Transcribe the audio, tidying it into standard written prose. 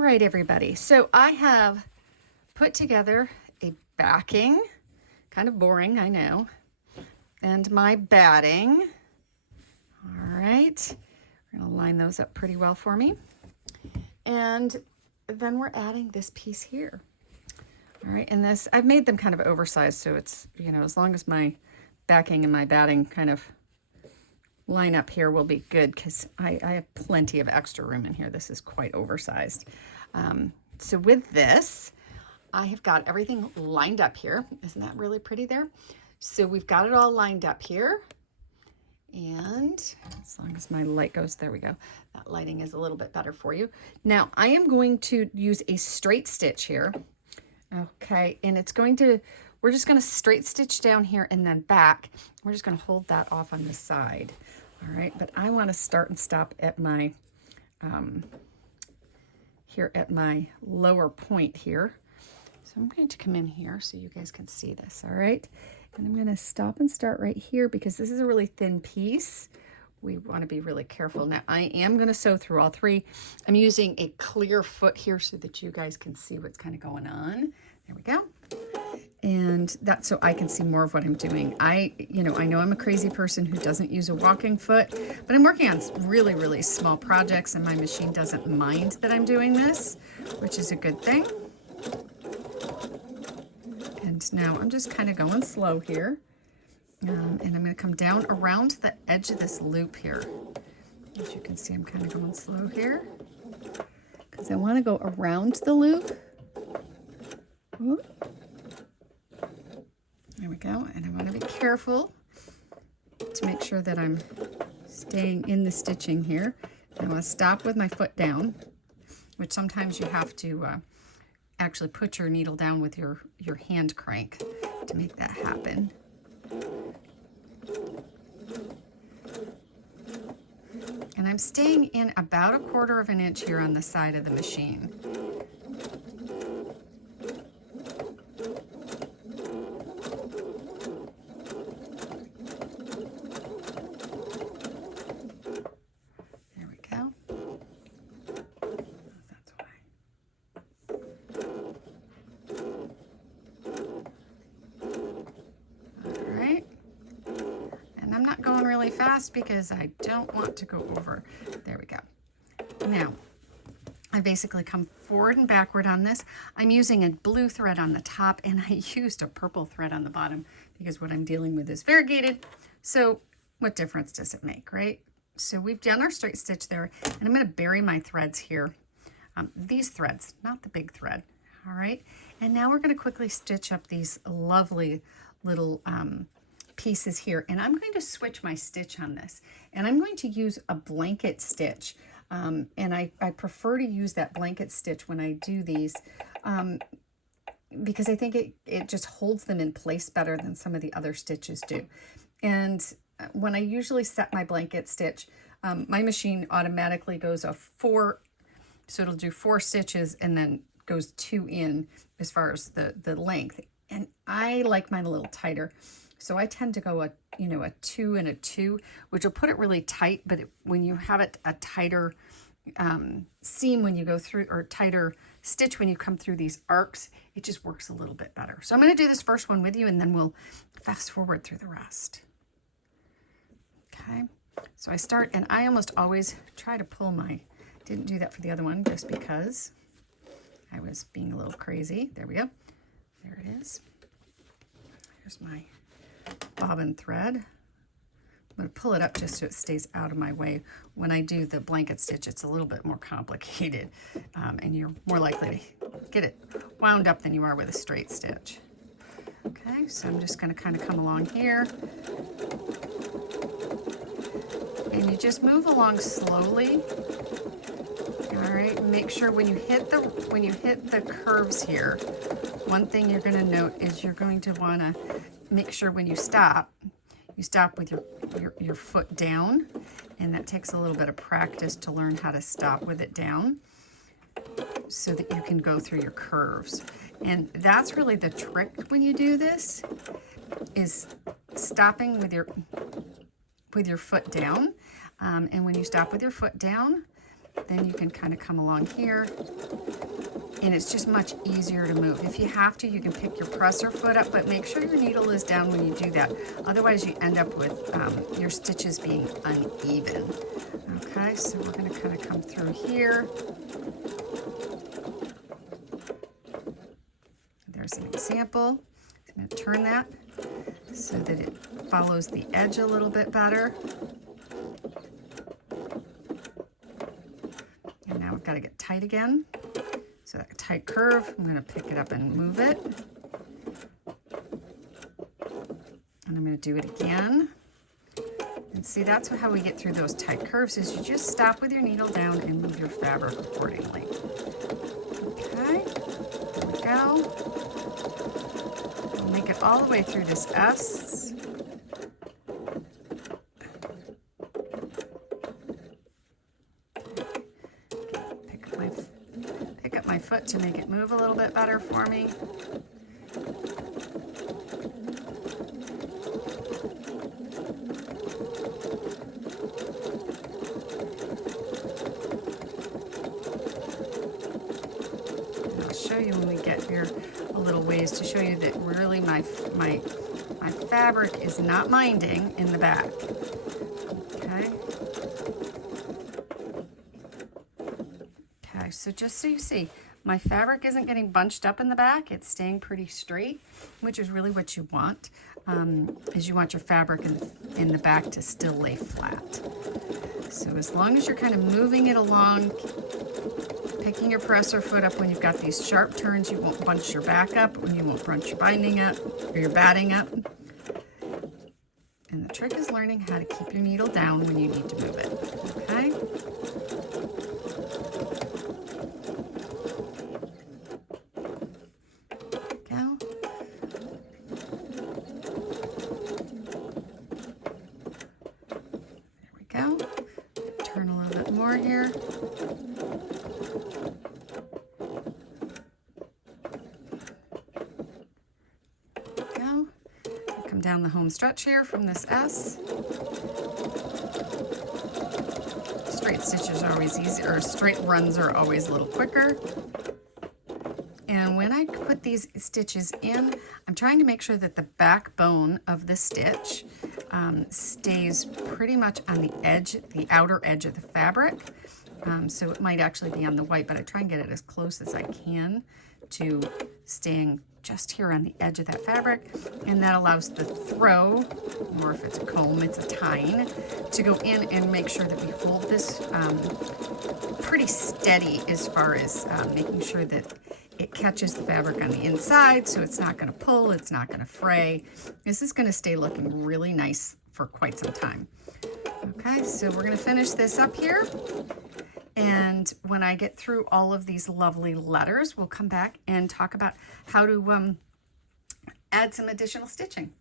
right, everybody. So I have put together a backing, kind of boring, I know, and my batting. All right, we're gonna line those up pretty well for me. And then we're adding this piece here. All right, and this, I've made them kind of oversized, so it's, you know, as long as my backing and my batting kind of line up here will be good, because I have plenty of extra room in here. This is quite oversized. So with this, I have got everything lined up here. Isn't that really pretty there? So we've got it all lined up here. And as long as my light goes, there we go. That lighting is a little bit better for you. Now I am going to use a straight stitch here. Okay, and it's going to, we're just going to straight stitch down here and then back. We're just going to hold that off on the side. All right, but I want to start and stop at my, here at my lower point here. So I'm going to come in here so you guys can see this, all right? And I'm going to stop and start right here because this is a really thin piece. We want to be really careful. Now I am going to sew through all three. I'm using a clear foot here so that you guys can see what's kind of going on. There we go. And that's so I can see more of what I'm doing. I know I'm a crazy person who doesn't use a walking foot, but I'm working on really, really small projects and my machine doesn't mind that I'm doing this, which is a good thing. And now I'm just kind of going slow here. And I'm going to come down around the edge of this loop here. As you can see, I'm kind of going slow here because I want to go around the loop. Ooh. There we go. And I want to be careful to make sure that I'm staying in the stitching here. I want to stop with my foot down, which sometimes you have to actually put your needle down with your hand crank to make that happen. And I'm staying in about 1/4 of an inch here on the side of the machine. There we go. That's why. All right. And I'm not going really fast because I don't want to go over. There we go. Now, I basically come forward and backward on this. I'm using a blue thread on the top and I used a purple thread on the bottom because what I'm dealing with is variegated. So what difference does it make, right? So we've done our straight stitch there and I'm going to bury my threads here. These threads, not the big thread. All right. And now we're going to quickly stitch up these lovely little pieces here, and I'm going to switch my stitch on this, and I'm going to use a blanket stitch, and I prefer to use that blanket stitch when I do these because I think it just holds them in place better than some of the other stitches do. And when I usually set my blanket stitch, my machine automatically goes a 4, so it'll do 4 stitches and then goes 2 in as far as the length, and I like mine a little tighter. So I tend to go a 2 and a 2, which will put it really tight, but when you have it a tighter seam when you go through, or tighter stitch when you come through these arcs, it just works a little bit better. So I'm going to do this first one with you and then we'll fast forward through the rest. Okay, so I start, and I almost always try to pull didn't do that for the other one just because I was being a little crazy. There we go. There it is. Here's my bobbin thread. I'm going to pull it up just so it stays out of my way. When I do the blanket stitch, it's a little bit more complicated, and you're more likely to get it wound up than you are with a straight stitch. Okay, so I'm just going to kind of come along here, and you just move along slowly. All right, make sure when you hit the curves here, one thing you're going to note is you're going to want to make sure when you stop with your foot down, and that takes a little bit of practice to learn how to stop with it down so that you can go through your curves. And that's really the trick when you do this, is stopping with your foot down. And when you stop with your foot down, then you can kind of come along here, and it's just much easier to move. If you have to, you can pick your presser foot up, but make sure your needle is down when you do that. Otherwise, you end up with your stitches being uneven. Okay, so we're going to kind of come through here. There's an example. I'm going to turn that so that it follows the edge a little bit better. And now we've got to get tight again. So that tight curve, I'm going to pick it up and move it. And I'm going to do it again. And see, that's how we get through those tight curves, is you just stop with your needle down and move your fabric accordingly. Okay, there we go. We'll make it all the way through this S. Pick up my foot to make it move a little bit better for me. Show you when we get here a little ways to show you that really my fabric is not minding in the back. Okay. Okay, so just so you see, my fabric isn't getting bunched up in the back. It's staying pretty straight, which is really what you want, is you want your fabric in the back to still lay flat. So as long as you're kind of moving it along, picking your presser foot up when you've got these sharp turns, you won't bunch your back up, and you won't bunch your binding up, or your batting up. And the trick is learning how to keep your needle down when you need to move it, okay? Go. There we go. Turn a little bit more here. Come down the home stretch here from this S. Straight stitches are always easy, or straight runs are always a little quicker. And when I put these stitches in, I'm trying to make sure that the backbone of the stitch stays pretty much on the edge, the outer edge of the fabric. So it might actually be on the white, but I try and get it as close as I can to staying just here on the edge of that fabric, and that allows the throw, or if it's a comb, it's a tine, to go in and make sure that we hold this pretty steady as far as making sure that it catches the fabric on the inside, so it's not going to pull, it's not going to fray. This is going to stay looking really nice for quite some time. Okay, so we're going to finish this up here. And when I get through all of these lovely letters, we'll come back and talk about how to add some additional stitching.